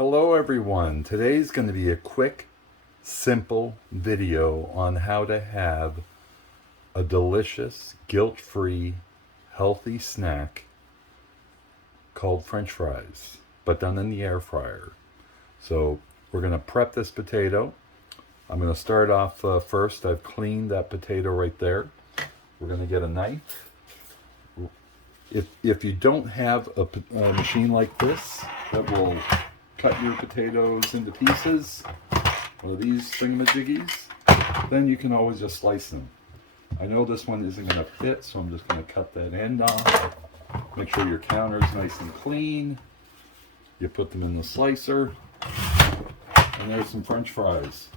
Hello everyone. Today's going to be a quick, simple video on how to have a delicious, guilt-free, healthy snack called French fries, but done in the air fryer. So we're going to prep this potato. I'm going to start off first. I've cleaned that potato right there. We're going to get a knife. If you don't have a machine like this that will cut your potatoes into pieces, one of these thingamajiggies, then you can always just slice them. I know this one isn't going to fit, so I'm just going to cut that end off. Make sure your counter is nice and clean. You put them in the slicer, and there's some French fries.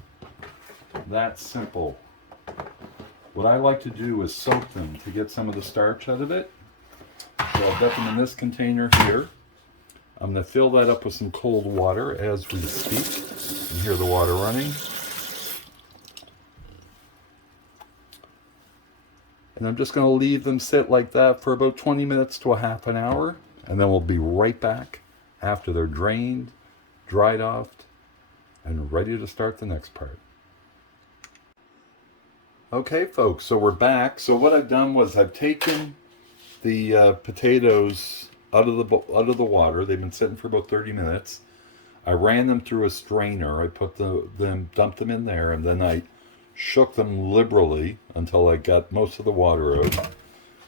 That's simple. What I like to do is soak them to get some of the starch out of it. So I've got them in this container here. I'm going to fill that up with some cold water as we speak. You can hear the water running. And I'm just going to leave them sit like that for about 20 minutes to a half an hour. And then we'll be right back after they're drained, dried off, and ready to start the next part. Okay folks, so we're back. So what I've done was I've taken the potatoes out of the water. They've been sitting for about 30 minutes. I ran them through a strainer. I put dumped them in there, and then I shook them liberally until I got most of the water out.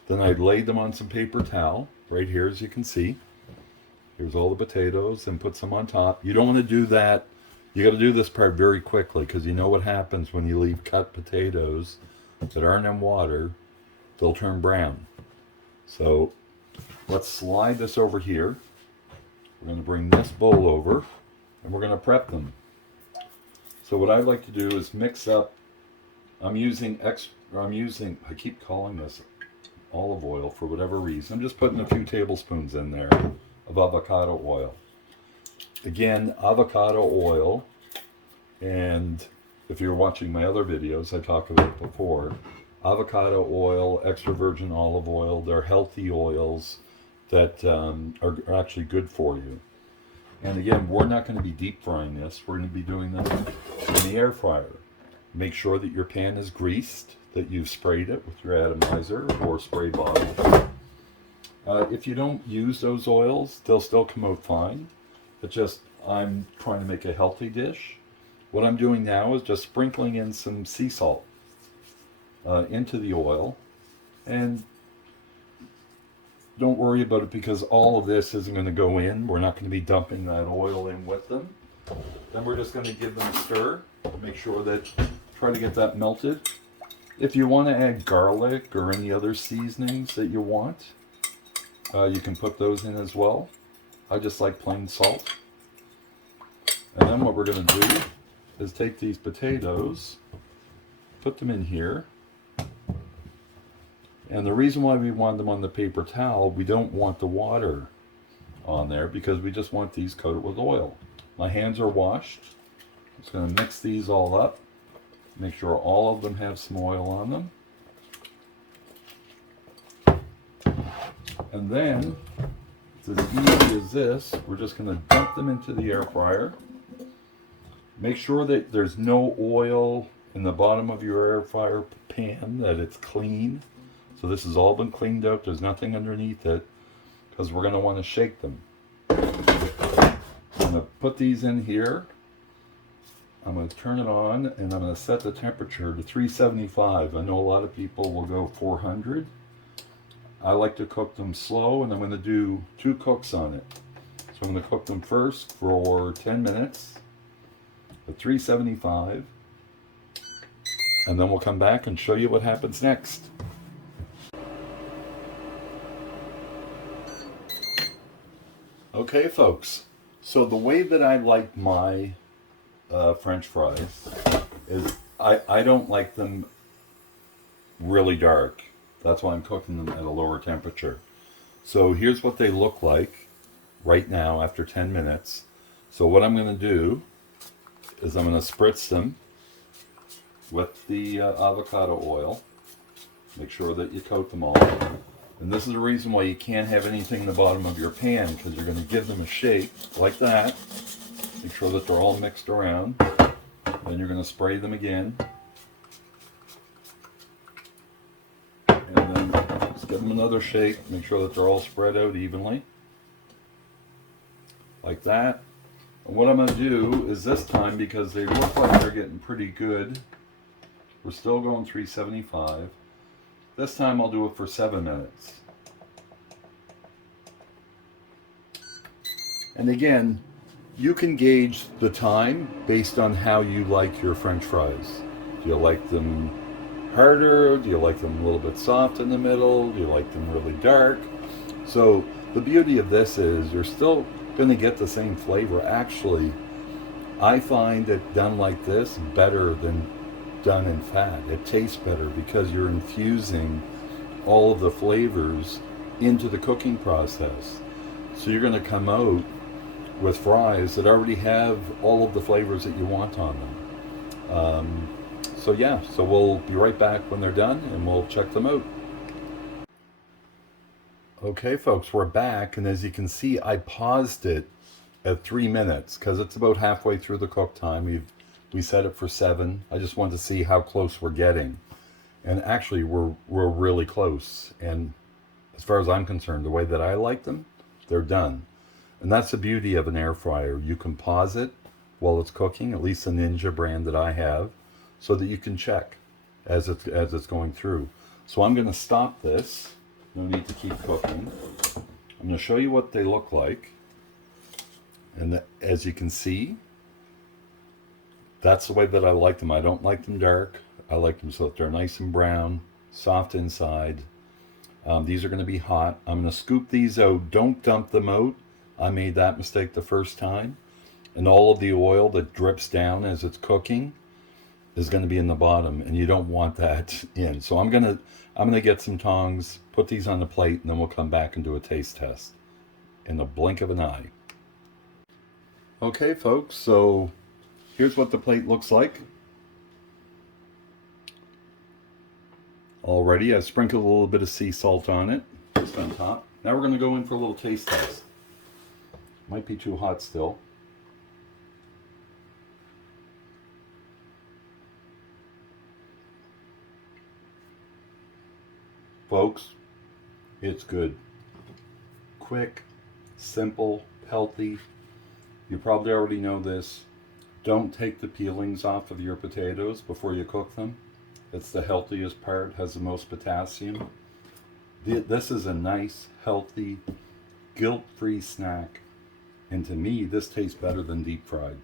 Then I laid them on some paper towel right here, as you can see. Here's all the potatoes, and put some on top. You don't want to do that. You got to do this part very quickly, because you know what happens when you leave cut potatoes that aren't in water. They'll turn brown. So let's slide this over here. We're going to bring this bowl over, and we're going to prep them. So what I like to do is mix up. I keep calling this olive oil for whatever reason. I'm just putting a few tablespoons in there of avocado oil. Again, avocado oil, and if you're watching my other videos, I talked about it before. Avocado oil, extra virgin olive oil, they're healthy oils that are actually good for you. And again, we're not going to be deep frying this. We're going to be doing this in the air fryer. Make sure that your pan is greased, that you've sprayed it with your atomizer or spray bottle. If you don't use those oils, they'll still come out fine. But just, I'm trying to make a healthy dish. What I'm doing now is just sprinkling in some sea salt into the oil, and don't worry about it, because all of this isn't going to go in. We're not going to be dumping that oil in with them. Then we're just going to give them a stir, make sure that, try to get that melted. If you want to add garlic or any other seasonings that you want, you can put those in as well. I just like plain salt. And then what we're going to do is take these potatoes, put them in here. And the reason why we want them on the paper towel, we don't want the water on there, because we just want these coated with oil. My hands are washed. I'm just going to mix these all up. Make sure all of them have some oil on them. And then, it's as easy as this. We're just going to dump them into the air fryer. Make sure that there's no oil in the bottom of your air fryer pan, that it's clean. So this has all been cleaned out. There's nothing underneath it, because we're going to want to shake them. I'm going to put these in here. I'm going to turn it on, and I'm going to set the temperature to 375. I know a lot of people will go 400. I like to cook them slow, and I'm going to do 2 cooks on it. So I'm going to cook them first for 10 minutes at 375, and then we'll come back and show you what happens next. Okay folks, so the way that I like my French fries is I don't like them really dark. That's why I'm cooking them at a lower temperature. So here's what they look like right now after 10 minutes. So what I'm going to do is I'm going to spritz them with the avocado oil. Make sure that you coat them all. And this is the reason why you can't have anything in the bottom of your pan, because you're going to give them a shake like that. Make sure that they're all mixed around. Then you're going to spray them again. And then just give them another shake. Make sure that they're all spread out evenly. Like that. And what I'm going to do is this time, because they look like they're getting pretty good, we're still going 375. This time I'll do it for 7 minutes. And again, you can gauge the time based on how you like your French fries. Do you like them harder? Do you like them a little bit soft in the middle? Do you like them really dark? So the beauty of this is you're still going to get the same flavor. Actually, I find it done like this better than done in fat. It tastes better because you're infusing all of the flavors into the cooking process. So you're going to come out with fries that already have all of the flavors that you want on them. So yeah, so we'll be right back when they're done and we'll check them out. Okay folks, we're back, and as you can see, I paused it at 3 minutes because it's about halfway through the cook time. We set it for 7. I just wanted to see how close we're getting. And actually we're really close. And as far as I'm concerned, the way that I like them, they're done. And that's the beauty of an air fryer. You can pause it while it's cooking, at least the Ninja brand that I have, so that you can check as it's going through. So I'm going to stop this. No need to keep cooking. I'm going to show you what they look like. And as you can see, that's the way that I like them. I don't like them dark. I like them so that they're nice and brown, soft inside. These are going to be hot. I'm going to scoop these out. Don't dump them out. I made that mistake the first time. And all of the oil that drips down as it's cooking is going to be in the bottom, and you don't want that in. So I'm going to get some tongs, put these on the plate, and then we'll come back and do a taste test in the blink of an eye. Okay folks, so here's what the plate looks like. Already I sprinkled a little bit of sea salt on it, just on top. Now we're going to go in for a little taste test. Might be too hot still. Folks, it's good. Quick, simple, healthy. You probably already know this. Don't take the peelings off of your potatoes before you cook them. It's the healthiest part, has the most potassium. This is a nice, healthy, guilt-free snack. And to me, this tastes better than deep fried.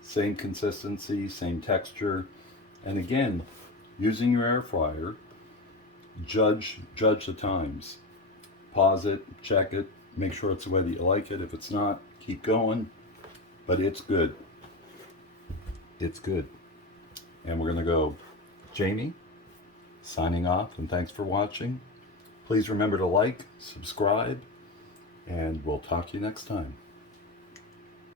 Same consistency, same texture. And again, using your air fryer, judge the times. Pause it, check it, make sure it's the way that you like it. If it's not, keep going. But it's good. It's good. And we're going to go. Jamie, signing off, and thanks for watching. Please remember to like, subscribe, and we'll talk to you next time.